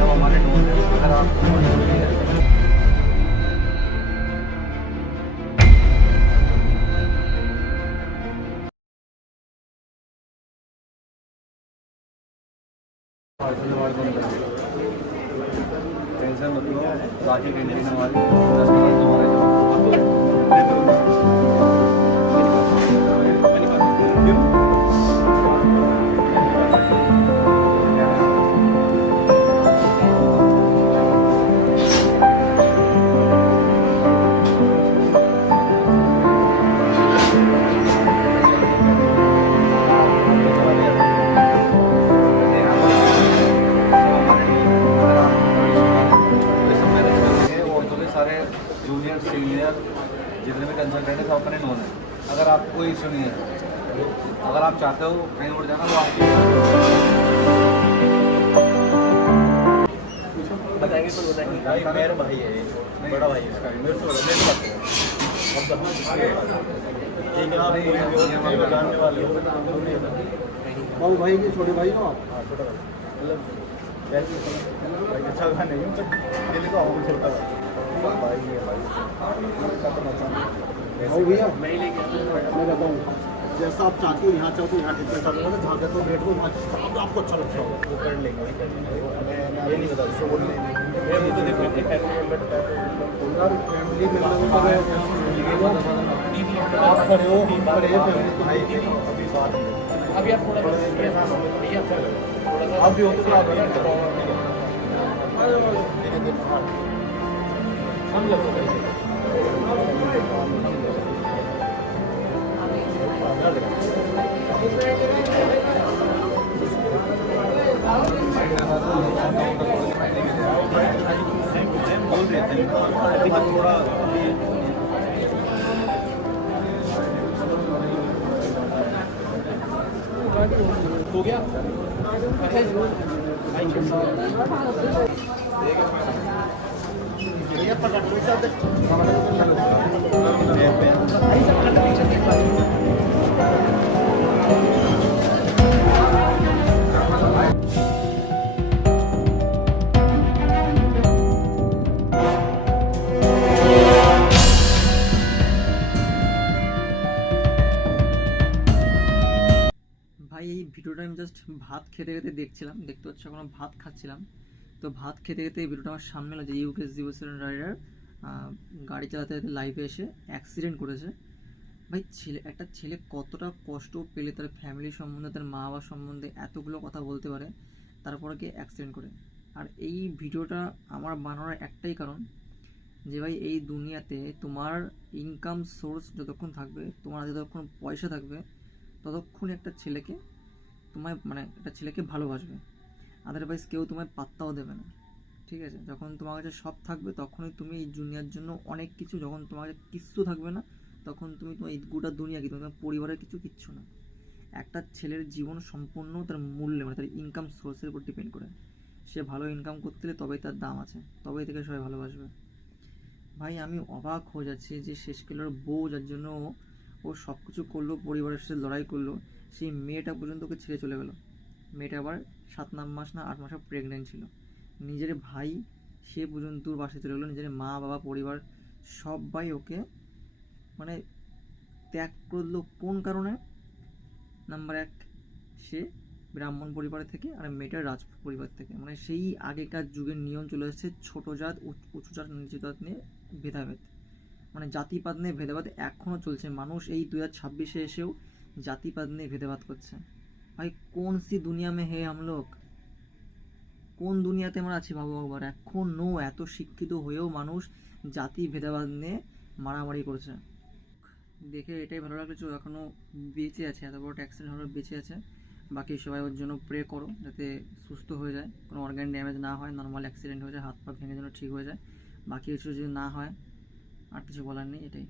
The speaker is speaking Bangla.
सब हमारे नोन है। अगर आपको कोई सुनी है टेंशन मत लो, बाकी कैंटीन हमारी 10 मिनट सारे जूनियर सीनियर जितने भी कंसल्टेंट हैं सब अपने नोन है। अगर आपको कोई इशू नहीं है, अगर आप चाहते हो कहीं और जाना, वो आपकी बताएंगे तो बताएंगे। भाई मेरा भाई है, बड़ा भाई है इसका, मेरे से बड़ा, मेरे पास है। अब जहाँ ठीक है, आप जानने वाले हो बाबू भाई के छोटे भाई हो आप? हाँ, छोटा भाई मतलब भाई अच्छा था नहीं, मतलब दिल्ली को आओ छोटा भाई है भाई भाई भैया मैं ही लेके मैं बताऊँ, जैसा आप चाहती हो यहाँ चाहो तो यहाँ ट्रीटमेंट चालू करो, जहाँ कहते हो बैठ को वहाँ आपको अच्छा लगता हो वो कर लेंगे, वही कर लेंगे। ये नहीं बता इसको बोलने मैं मुझे देखो अपनी फैमिली मेम्बर यार फैमिली मेम्बर आप खड़े हो, हम खड़े हैं, फैमिली तो भाई अभी बात अभी आप थोड़ा आप भी हो तो आप समझ लो बोल रहे थे थोड़ा हो गया। ভাই এই ভিডিওটা আমি জাস্ট ভাত খেতে খেতে দেখছিলাম, দেখতে হচ্ছে এখন ভাত খাচ্ছিলাম। তো ভাত খেতে খেতে এই ভিডিওটা আমার সামনে এলো যে ইউকে 07 রাইডার গাড়ি চালাতে চালাতে লাইভে এসে অ্যাক্সিডেন্ট করেছে। ভাই একটা ছেলে কতটা কষ্ট পেলে তার ফ্যামিলি সম্বন্ধে, তার মা বাবা সম্বন্ধে এতগুলো কথা বলতে পারে, তারপরে গিয়ে অ্যাক্সিডেন্ট করে। আর এই ভিডিওটা আমার বানানোর একটাই কারণ যে ভাই এই দুনিয়াতে তোমার ইনকাম সোর্স যতক্ষণ থাকবে, তোমার হাতে যতক্ষণ পয়সা থাকবে, ততক্ষণ একটা ছেলেকে তোমায় একটা ছেলেকে ভালোবাসবে। আদারওয়াইজ কেউ তোমায় পাত্তাও দেবে না, ঠিক আছে? যখন তোমার কাছে সব থাকবে তখনই তুমি এই দুনিয়ার জন্য অনেক কিছু, যখন তোমার কাছে কিচ্ছু থাকবে না তখন তুমি তোমার এই গোটা দুনিয়া কি তোমার পরিবারের কিচ্ছু না। একটা ছেলের জীবন সম্পূর্ণ তার মূল্যে তার ইনকাম সোর্সের উপর ডিপেন্ড করে। সে ভালো ইনকাম করতে হলে তবেই তার দাম আছে, তবেই তাকে সবাই ভালোবাসবে। ভাই আমি অবাক হয়ে যাচ্ছি যে শেষকালের বউ যার জন্য ও সব কিছু করলো, পরিবারের সাথে লড়াই করলো, সেই মেয়েটা পর্যন্ত ওকে ছেড়ে চলে গেলো। মেয়েটা আবার 7 মাস না 8 মাসে প্রেগনেন্ট ছিল। নিজের ভাই সে পর্যন্ত ওর বাসায় চলে গেলো, নিজের মা বাবা পরিবার সবাই ওকে ত্যাগ করলো। কোন কারণে? নাম্বার 1, সে ব্রাহ্মণ পরিবার থেকে, আর মেয়েটার রাজ পরিবার থেকে। সেই আগেকার যুগের নিয়ম চলে এসেছে, ছোটো জাত উঁচু জাত নিচু জাত নিয়ে ভেদাভেদ, জাতিপাত নিয়ে ভেদাভেদ এখনও চলছে। মানুষ এই 2026-এ এসেও জাতিপাত নিয়ে ভেদাভেদ করছে। ভাই কোন সি দুনিয়া মে হে हम लोग, কোন দুনিয়াতে আমরা আছি ভাবো একবার। এখনও এত শিক্ষিত হয়েও মানুষ জাতি ভেদাভেদ নিয়ে মারামারি করছে। দেখে এটাই ভালো লাগছে ও এখনও বেঁচে আছে, এত বড় অ্যাক্সিডেন্ট হলে বেঁচে আছে। বাকি সবাই ওর জন্য প্রে করো যাতে সুস্থ হয়ে যায়, কোনো অর্গান ড্যামেজ না হয়, নর্মাল অ্যাক্সিডেন্ট হয়ে যায়, হাত পা ভেঙে যেন ঠিক হয়ে যায়। বাকি কিছু যদি না হয়, আর কিছু বলার নেই, এটাই।